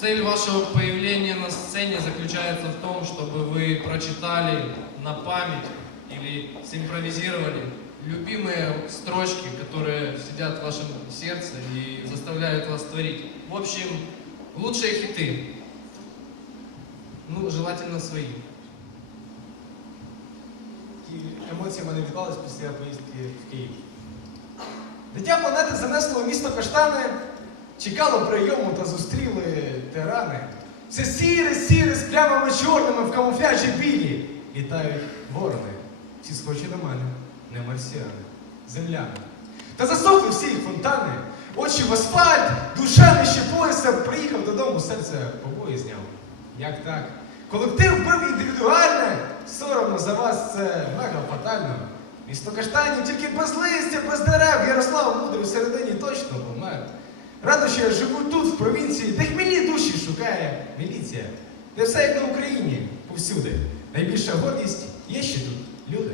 Цель вашего появления на сцене заключается в том, чтобы вы прочитали на память или симпровизировали любимые строчки, которые сидят в вашем сердце и заставляют вас творить. В общем, лучшие хиты. Ну, желательно свои. Які емоції в мене відклались після поїздки в Київ. Дитя планети занесло у місто Каштани, Чекало прийому та зустріли тирани. Все сіре, сіре, з плямами чорними в камуфляжі білі. Літають ворони. Всі схожі на мене, не марсіани, земляни. Та засохли всі їх фонтани, очі в асфальт, душа нижче пояса, приїхав додому, серце побої зняв. Як так? Колектив бив індивідуальне, соромно за вас це мега фатально. Місто каштанів тільки без листя, Радо, що я живу тут, в провінції, де хмільні душі шукає міліція. Де все як на Україні, повсюди. Найбільша гордість є ще тут люди.